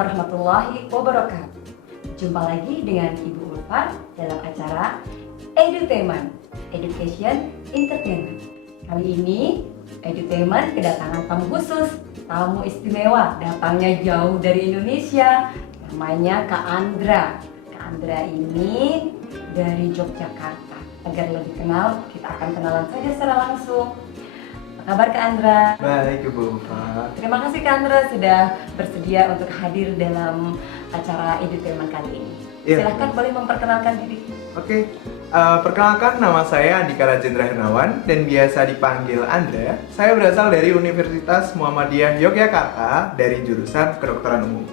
warahmatullahi wabarakatuh. Jumpa lagi dengan Ibu Ulfa dalam acara Edutainment, Education Entertainment. Kali ini Edutainment kedatangan tamu khusus, tamu istimewa, datangnya jauh dari Indonesia. Namanya Kak Andra. Kak Andra ini dari Yogyakarta. Agar lebih kenal, kita akan kenalan saja secara langsung. Apa kabar Kak Andra? Baik Ibu Ulfa. Terima kasih Kak Andra sudah bersedia untuk hadir dalam acara Edutainment kali ini. Iya. Silahkan boleh memperkenalkan diri. Oke, perkenalkan nama saya Andika Rajendra Hernawan dan biasa dipanggil Andra. Saya berasal dari Universitas Muhammadiyah Yogyakarta dari jurusan Kedokteran Umum.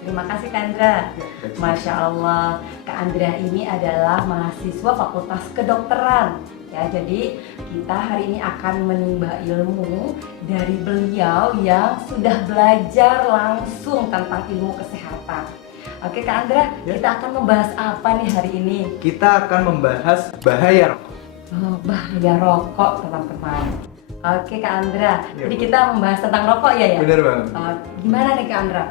Terima kasih Kak Andra. baik. Masya Allah, Kak Andra ini adalah mahasiswa Fakultas Kedokteran. Ya, jadi kita hari ini akan menimba ilmu dari beliau yang sudah belajar langsung tentang ilmu kesehatan. Oke Kak Andra, Ya. kita akan membahas apa nih hari ini? Kita akan membahas bahaya rokok. Oh, bahaya rokok teman-teman. Oke Kak Andra, Ya, jadi Bu. kita membahas tentang rokok ya? Bener banget. Gimana nih Kak Andra?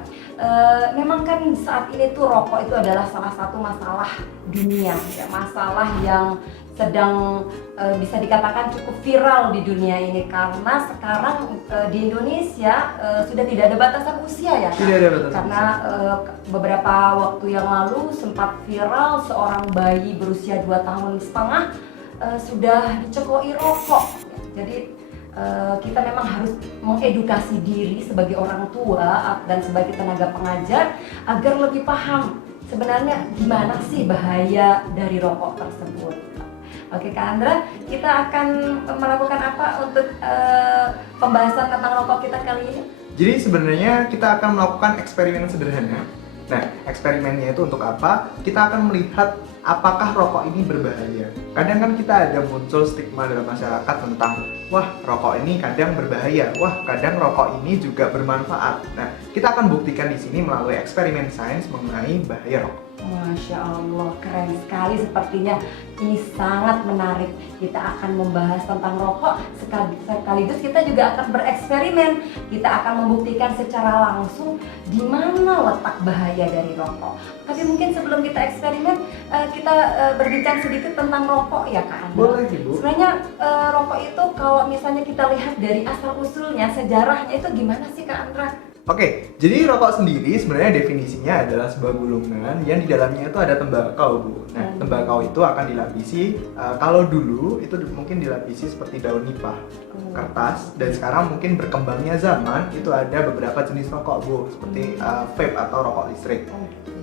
Memang kan saat ini tuh rokok itu adalah salah satu masalah dunia, ya, masalah yang sedang bisa dikatakan cukup viral di dunia ini karena sekarang di Indonesia sudah tidak ada batasan usia ya Kak? Tidak ada batasan Karena beberapa waktu yang lalu sempat viral seorang bayi berusia 2,5 tahun sudah dicekoi rokok. Jadi kita memang harus mengedukasi diri sebagai orang tua dan sebagai tenaga pengajar agar lebih paham sebenarnya gimana sih bahaya dari rokok tersebut. Oke Kak Andra, kita akan melakukan apa untuk pembahasan tentang rokok kita kali ini? Jadi sebenarnya kita akan melakukan eksperimen sederhana. Nah, eksperimennya itu untuk apa? Kita akan melihat apakah rokok ini berbahaya. Kadang kan kita ada muncul stigma dalam masyarakat tentang wah, rokok ini kadang berbahaya, wah, kadang rokok ini juga bermanfaat. Nah, kita akan buktikan di sini melalui eksperimen sains mengenai bahaya rokok. Masya Allah, keren sekali sepertinya. Ini sangat menarik. Kita akan membahas tentang rokok, sekaligus kita juga akan bereksperimen. Kita akan membuktikan secara langsung di mana letak bahaya dari rokok. Tapi mungkin sebelum kita eksperimen, kita berbincang sedikit tentang rokok ya Kak Andra. Boleh, Ibu. Sebenarnya rokok itu kalau misalnya kita lihat dari asal usulnya, sejarahnya itu gimana sih Kak Andra? Oke, jadi rokok sendiri sebenarnya definisinya adalah sebuah gulungan yang di dalamnya itu ada tembakau, Bu. Nah, tembakau itu akan dilapisi, kalau dulu itu mungkin dilapisi seperti daun nipah, kertas, dan sekarang mungkin berkembangnya zaman itu ada beberapa jenis rokok, Bu, seperti vape atau rokok listrik.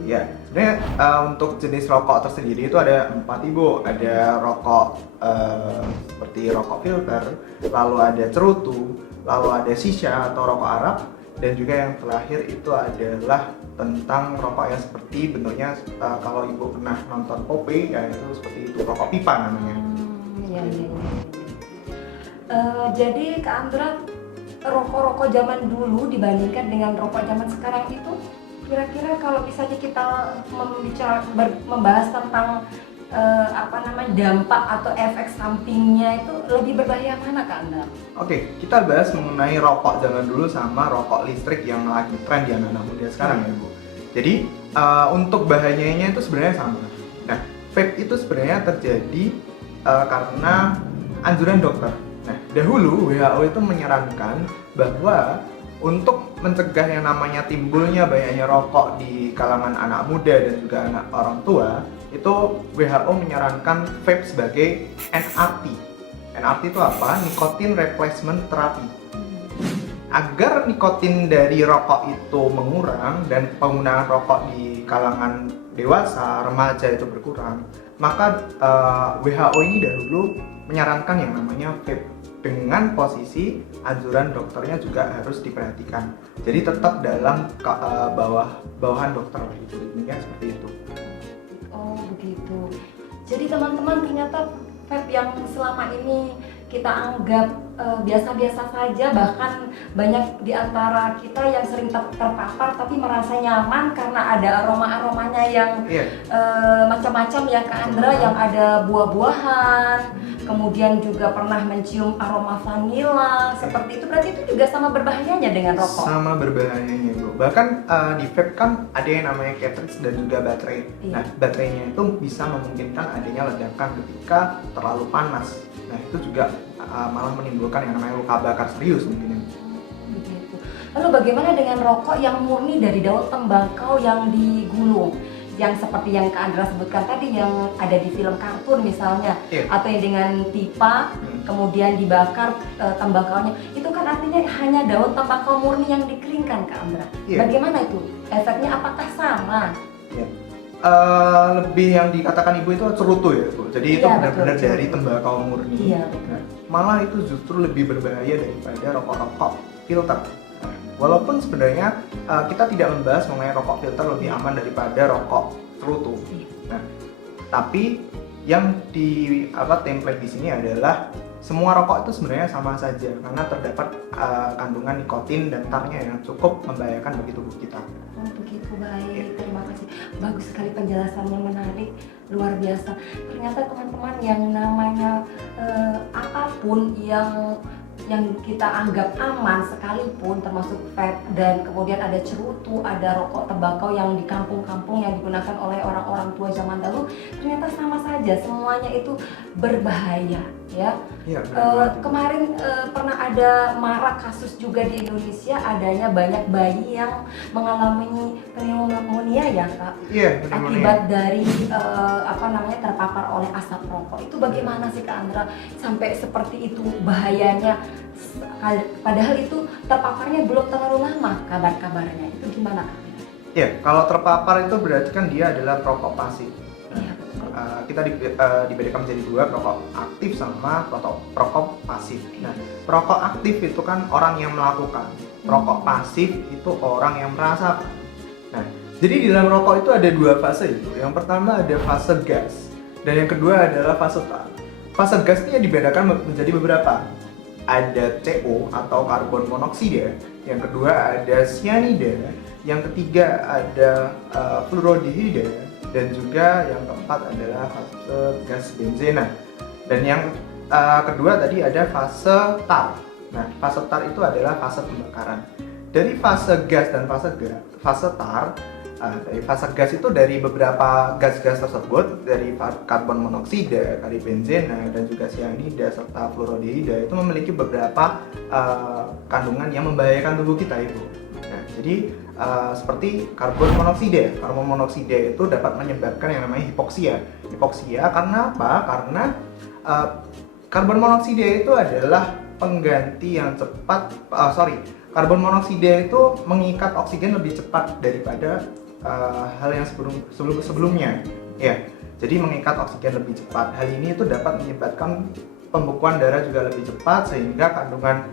Ya, sebenarnya untuk jenis rokok tersendiri itu ada 4, Ibu. Ada rokok seperti rokok filter, lalu ada cerutu, lalu ada shisha atau rokok Arab, dan juga yang terakhir itu adalah tentang rokok yang seperti bentuknya kalau Ibu pernah nonton Popeye ya itu seperti itu, rokok pipa namanya. Iya. Jadi Kak Andra, rokok-rokok zaman dulu dibandingkan dengan rokok zaman sekarang itu kira-kira kalau misalnya kita membahas tentang dampak atau efek sampingnya itu lebih berbahaya mana Kak Andra? Oke, kita bahas mengenai rokok zaman dulu sama rokok listrik yang lagi tren di anak-anak muda sekarang ya Bu. Jadi untuk bahayanya itu sebenarnya sama. Nah, vape itu sebenarnya terjadi karena anjuran dokter. Nah, dahulu WHO itu menyarankan bahwa untuk mencegah yang namanya timbulnya banyaknya rokok di kalangan anak muda dan juga anak orang tua, itu WHO menyarankan vape sebagai NRT. NRT itu apa? Nicotine Replacement Therapy. Agar nikotin dari rokok itu mengurang dan penggunaan rokok di kalangan dewasa, remaja itu berkurang, maka WHO ini dahulu menyarankan yang namanya vape dengan posisi anjuran dokternya juga harus diperhatikan. Jadi tetap dalam bawahan dokter gitu. Intinya seperti itu. Oh begitu. Jadi teman-teman ternyata vape yang selama ini kita anggap biasa-biasa saja, bahkan banyak di antara kita yang sering terpapar tapi merasa nyaman karena ada aroma-aromanya yang Iya. macam-macam ya Kak Andra, yang ada buah-buahan, kemudian juga pernah mencium aroma vanila, seperti itu. Berarti itu juga sama berbahayanya dengan rokok? Sama berbahayanya Bu. Bahkan di vape kan ada yang namanya cartridge dan juga baterai. Iya. Nah, baterainya itu bisa memungkinkan adanya ledakan ketika terlalu panas. Nah, itu juga malah menimbulkan yang namanya luka bakar serius mungkin. Begitu. Lalu bagaimana dengan rokok yang murni dari daun tembakau yang digulung? Yang seperti yang Kak Andra sebutkan tadi, yang ada di film kartun misalnya, Iya. atau yang dengan pipa kemudian dibakar tembakaunya, itu kan artinya hanya daun tembakau murni yang dikeringkan Kak Andra. Iya. Bagaimana itu? Efeknya apakah sama? Ya. Lebih yang dikatakan Ibu itu cerutu ya Bu. Jadi itu Iya, benar-benar betul, dari cerutu. tembakau murni. Iya, betul. Nah, malah itu justru lebih berbahaya daripada rokok-rokok filter. Nah, walaupun sebenarnya kita tidak membahas mengenai rokok filter lebih aman daripada rokok cerutu. Iya. Nah, tapi yang di template di sini adalah semua rokok itu sebenarnya sama saja karena terdapat kandungan nikotin dan tarnya yang cukup membahayakan bagi tubuh kita. Oh begitu, baik, terima kasih. Bagus sekali penjelasannya, menarik, luar biasa. Ternyata teman-teman, yang namanya apapun yang kita anggap aman sekalipun, termasuk vape, dan kemudian ada cerutu, ada rokok tembakau yang di kampung-kampung yang digunakan oleh orang-orang tua zaman dahulu, ternyata sama saja, semuanya itu berbahaya ya. Iya, benar banget. Kemarin pernah ada marak kasus juga di Indonesia, adanya banyak bayi yang mengalami pneumonia ya Kak, Iya, pneumonia. akibat dari terpapar oleh asap rokok. Itu bagaimana sih Kak Andra sampai seperti itu bahayanya? Padahal itu terpaparnya belum terlalu lama, kabar-kabarnya itu gimana Kak? Iya, kalau terpapar itu berarti kan dia adalah perokok pasif. Iya betul. Kita dibedakan menjadi dua, perokok aktif sama perokok pasif. Nah, perokok aktif itu kan orang yang melakukan, perokok pasif itu orang yang merasakan. Nah, jadi di dalam rokok itu ada dua fase itu. Yang pertama ada fase gas dan yang kedua adalah fase tar. Fase gas ini dibedakan menjadi beberapa. Ada CO atau karbon monoksida, yang kedua ada cyanida, yang ketiga ada fluoraldehyde, dan juga yang keempat adalah fase gas benzena. Dan yang kedua tadi ada fase tar. Nah, fase tar itu adalah fase pembakaran. Dari fase gas dan fase tar, dari fase gas itu dari beberapa gas-gas tersebut, dari karbon monoksida, dari benzena, dan juga cyanida serta fluoraldehyde itu memiliki beberapa kandungan yang membahayakan tubuh kita Ibu. Nah, jadi seperti karbon monoksida. Karbon monoksida itu dapat menyebabkan yang namanya hipoksia. Hipoksia karena apa? Karena karbon monoksida itu adalah pengganti yang cepat. Karbon monoksida itu mengikat oksigen lebih cepat daripada hal yang sebelumnya. Ya, jadi mengikat oksigen lebih cepat. Hal ini itu dapat menyebabkan pembekuan darah juga lebih cepat sehingga kandungan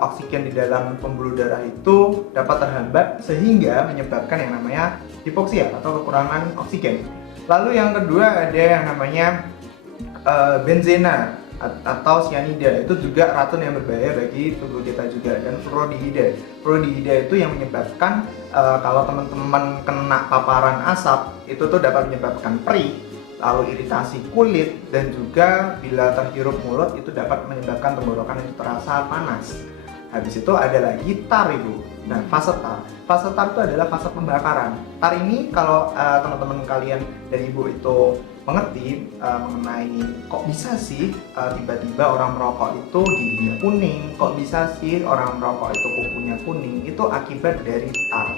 oksigen di dalam pembuluh darah itu dapat terhambat sehingga menyebabkan yang namanya hipoksia atau kekurangan oksigen. Lalu yang kedua ada yang namanya benzena atau cyanida, itu juga racun yang berbahaya bagi tubuh kita juga. Dan fluoraldehyde itu yang menyebabkan kalau teman-teman kena paparan asap itu tuh dapat menyebabkan perih, lalu iritasi kulit, dan juga bila terhirup mulut itu dapat menyebabkan tenggorokan itu terasa panas. Habis itu ada lagi tar Ibu. Nah, fase tar itu adalah fase pembakaran. Tar ini kalau teman-teman kalian dari Ibu itu mengerti mengenai kok bisa sih tiba-tiba orang merokok itu giginya kuning, kok bisa sih orang merokok itu kukunya kuning, itu akibat dari tar.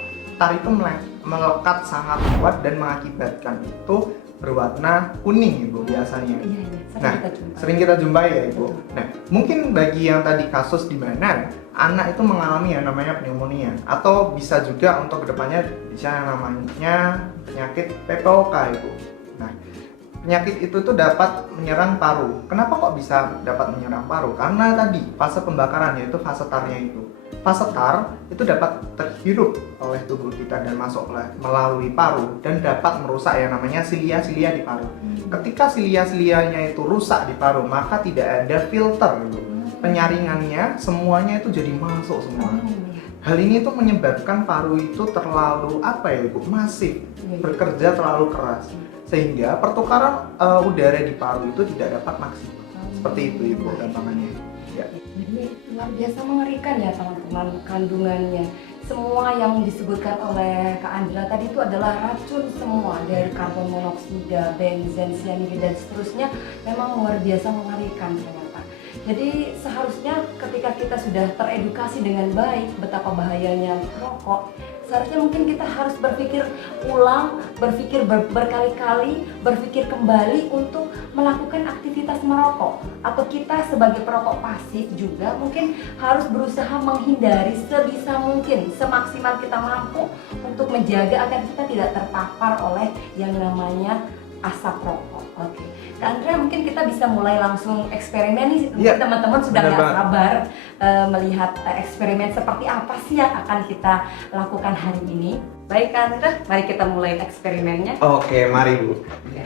Tar itu melekat sangat kuat dan mengakibatkan itu berwarna kuning Ibu biasanya. Iya, Sering kita jumpai ya Ibu. Nah, mungkin bagi yang tadi kasus di mana anak itu mengalami yang namanya pneumonia, atau bisa juga untuk kedepannya bisa yang namanya penyakit PPOK Ibu. Nah, penyakit itu tuh dapat menyerang paru. Kenapa kok bisa dapat menyerang paru? Karena tadi fase pembakaran, yaitu fase tarnya itu. Fase tar itu dapat terhirup oleh tubuh kita dan masuk melalui paru dan dapat merusak yang namanya silia-silia di paru. Ketika silia-silianya itu rusak di paru, maka tidak ada filter penyaringannya semuanya itu jadi masuk semua. Iya. Hal ini tuh menyebabkan paru itu terlalu apa ya Bu, masif, Iya. bekerja terlalu keras sehingga pertukaran udara di paru itu tidak dapat maksimal. Seperti itu Ibu gampangannya. Ya. Jadi luar biasa mengerikan ya teman-teman kandungannya. Semua yang disebutkan oleh Kak Andra tadi itu adalah racun semua, dari karbon monoksida, benzen, cyanida dan seterusnya, memang luar biasa mengerikan ternyata. Jadi seharusnya ketika kita sudah teredukasi dengan baik betapa bahayanya rokok, seharusnya mungkin kita harus berpikir ulang, berpikir berkali-kali, berpikir kembali untuk melakukan aktivitas merokok. Atau kita sebagai perokok pasif juga mungkin harus berusaha menghindari sebisa mungkin, semaksimal kita mampu untuk menjaga agar kita tidak terpapar oleh yang namanya asap rokok. Oke, Kak Andrea, mungkin kita bisa mulai langsung eksperimen nih. Mungkin teman-teman sudah benar nggak banget. sabar melihat eksperimen seperti apa sih yang akan kita lakukan hari ini. Baik Kak Andrea, mari kita mulai eksperimennya. Oke, mari Bu. Ya.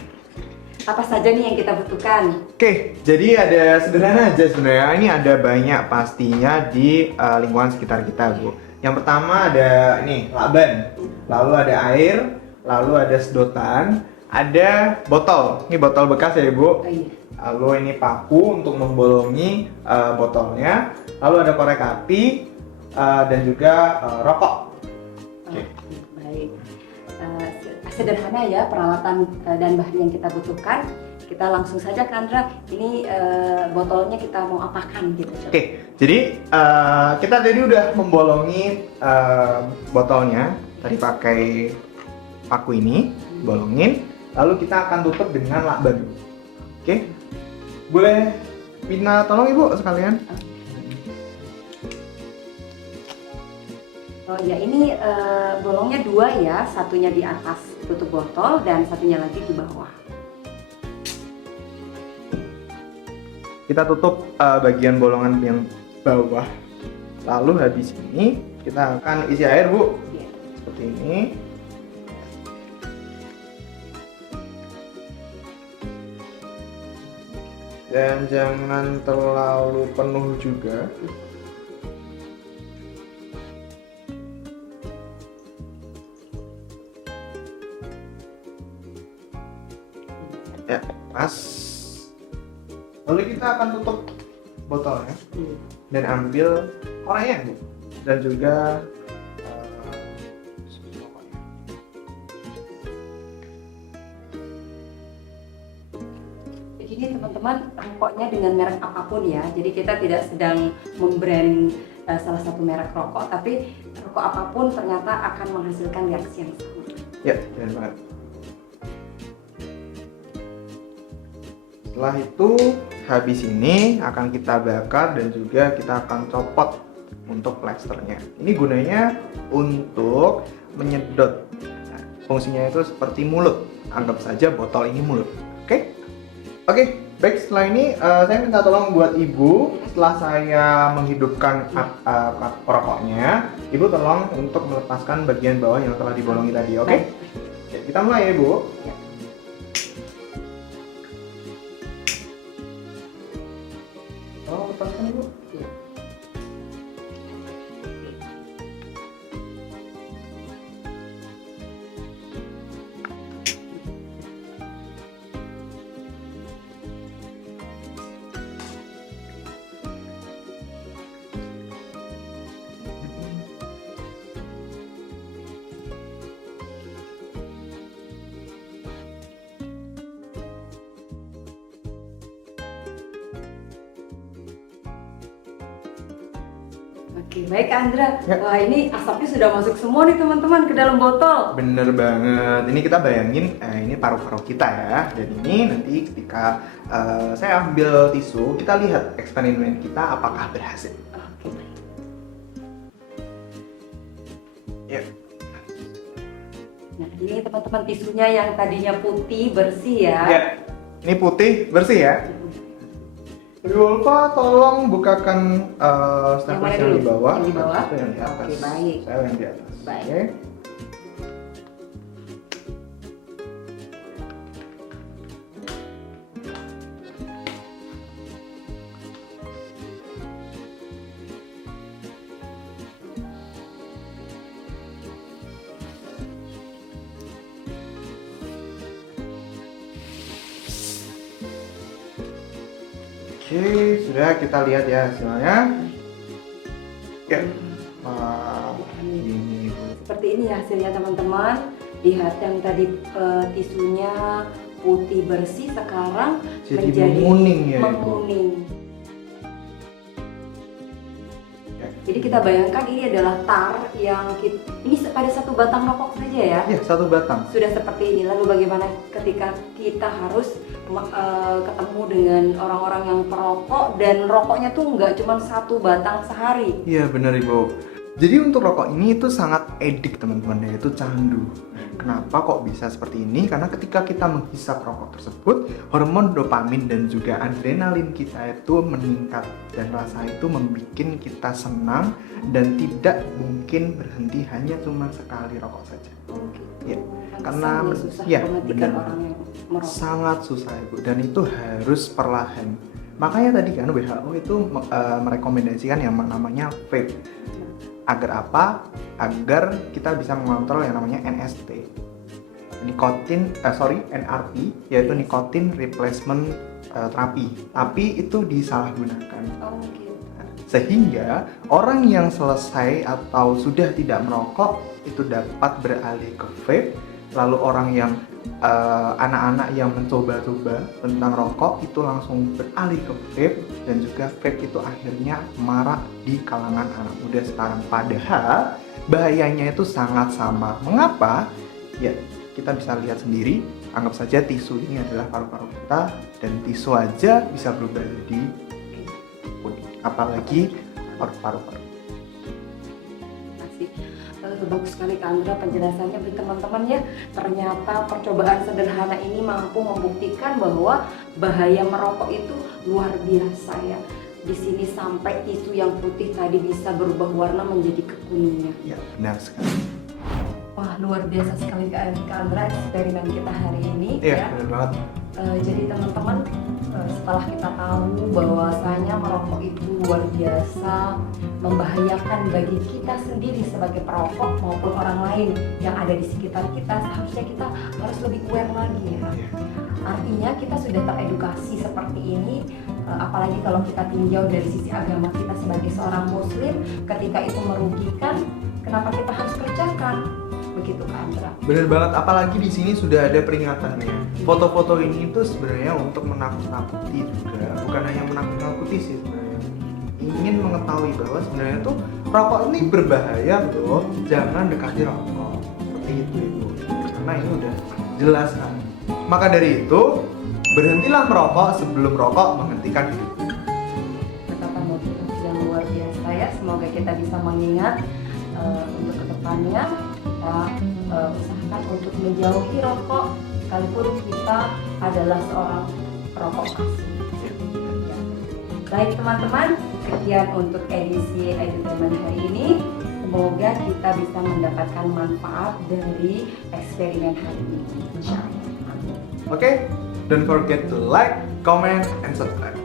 Apa saja nih yang kita butuhkan? Oke, jadi ada sederhana aja sebenarnya. Ini ada banyak pastinya di lingkungan sekitar kita, Bu. Yang pertama ada ini lakban, lalu ada air, lalu ada sedotan, ada botol. Ini botol bekas ya, Bu. Oh, iya. Lalu ini paku untuk membolongi botolnya, lalu ada korek api dan juga rokok. Oke. Baik. Sederhana ya peralatan dan bahan yang kita butuhkan. Kita langsung saja Kak Andra, ini botolnya kita mau apakan gitu. Oke, jadi kita tadi udah membolongi botolnya, tadi pakai paku ini, bolongin, lalu kita akan tutup dengan lakban. Oke, boleh Vina tolong Ibu sekalian? Oh ya, ini bolongnya 2 ya, satunya di atas tutup botol dan satunya lagi di bawah. Kita tutup bagian bolongan yang bawah, lalu habis ini kita akan isi air Bu, Ya. seperti ini. Dan jangan terlalu penuh juga. Ya, pas. Lalu kita akan tutup botolnya dan ambil koreknya Bu. Dan juga rokoknya. Begini teman-teman, rokoknya dengan merek apapun ya. Jadi kita tidak sedang membrand salah satu merek rokok, tapi rokok apapun ternyata akan menghasilkan reaksi yang sama. Ya, jangan banget. Setelah itu, habis ini akan kita bakar dan juga kita akan copot untuk plesternya. Ini gunanya untuk menyedot. Nah, fungsinya itu seperti mulut. Anggap saja botol ini mulut. Oke? Oke, baik. Setelah ini saya minta tolong buat Ibu. Setelah saya menghidupkan rokoknya, Ibu tolong untuk melepaskan bagian bawah yang telah dibolongi tadi. Oke? Oke, kita mulai ya Ibu. Oh, lepaskan Ibu. Oke, baik Kak Andra. Ya. Wah, ini asapnya sudah masuk semua nih teman-teman ke dalam botol. Bener banget. Ini kita bayangin, ini paru-paru kita ya. Dan ini nanti ketika saya ambil tisu, kita lihat eksperimen kita apakah berhasil. Oke. Ya. Nah, ini teman-teman tisunya yang tadinya putih bersih ya. Ya. Ini putih bersih ya. Lupa tolong bukakan staples yang di bawah. Yang di bawah? Itu yang di atas. Oke, baik. Saya yang di atas. Baik. Oke. Oke, sudah kita lihat ya hasilnya. Ya, ini Bu. Seperti ini ya hasilnya teman-teman. Lihat yang tadi tisunya putih bersih, sekarang Jadi menjadi menguning ya, Ibu. menguning. Ya. Jadi kita bayangkan ini adalah tar yang ini pada satu batang rokok saja ya. Ya, satu batang. Sudah seperti ini. Lalu bagaimana ketika kita harus ketemu dengan orang-orang yang perokok dan rokoknya tuh nggak cuma satu batang sehari. Iya benar Ibu. Jadi untuk rokok ini itu sangat edik teman-teman, yaitu candu. Kenapa kok bisa seperti ini? Karena ketika kita menghisap rokok tersebut, hormon dopamin dan juga adrenalin kita itu meningkat, dan rasa itu membuat kita senang dan tidak mungkin berhenti hanya cuma sekali rokok saja. Ya, karena susah ya menghentikan benar. orang yang merokok. Sangat susah Ibu, dan itu harus perlahan. Makanya tadi kan WHO itu merekomendasikan yang namanya vape. Agar apa? Agar kita bisa mengontrol yang namanya NST, NRP, yaitu nicotine replacement therapy. Tapi itu disalahgunakan. Sehingga orang yang selesai atau sudah tidak merokok itu dapat beralih ke vape. Lalu orang yang anak-anak yang mencoba-coba tentang rokok itu langsung beralih ke vape, dan juga vape itu akhirnya marak di kalangan anak muda sekarang. Padahal bahayanya itu sangat sama. Mengapa? Ya, kita bisa lihat sendiri. Anggap saja tisu ini adalah paru-paru kita, dan tisu aja bisa berubah jadi kuning, apalagi paru-paru. Bagus sekali Kak Andra penjelasannya bagi teman-teman ya. Ternyata percobaan sederhana ini mampu membuktikan bahwa bahaya merokok itu luar biasa ya. Di sini sampai tisu yang putih tadi bisa berubah warna menjadi kekuningan. Ya, benar sekali. Wah, luar biasa sekali Kak Andra eksperimen kita hari ini. Iya, ya. benar banget. Jadi teman-teman, setelah kita tahu bahwasanya merokok itu luar biasa membahayakan bagi kita sendiri sebagai perokok maupun orang lain yang ada di sekitar kita, seharusnya kita harus lebih aware lagi ya. Artinya kita sudah teredukasi seperti ini, apalagi kalau kita tinjau dari sisi agama kita sebagai seorang muslim, ketika itu merugikan, kenapa kita harus kerjakan? Begitu Kak Andra. Bener banget, apalagi di sini sudah ada peringatannya. Foto-foto ini itu sebenarnya untuk menakut-nakuti juga, bukan hanya menakut-nakuti sih sebenarnya. Ingin mengetahui bahwa sebenarnya tuh rokok ini berbahaya loh, jangan dekati rokok. Seperti itu Ibu. Karena ini udah jelas kan. Maka dari itu, berhentilah merokok sebelum rokok menghentikan hidup. Catatan motivasi yang luar biasa ya. Semoga kita bisa mengingat untuk kedepannya kita usahakan untuk menjauhi rokok sekalipun kita adalah seorang perokok pasif. Baik teman-teman, sekian untuk edisi edutainment hari ini. Semoga kita bisa mendapatkan manfaat dari eksperimen hari ini. Insyaallah. Oke, don't forget to like, comment, and subscribe.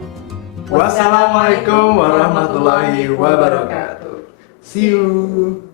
Wassalamualaikum warahmatullahi wabarakatuh. See you.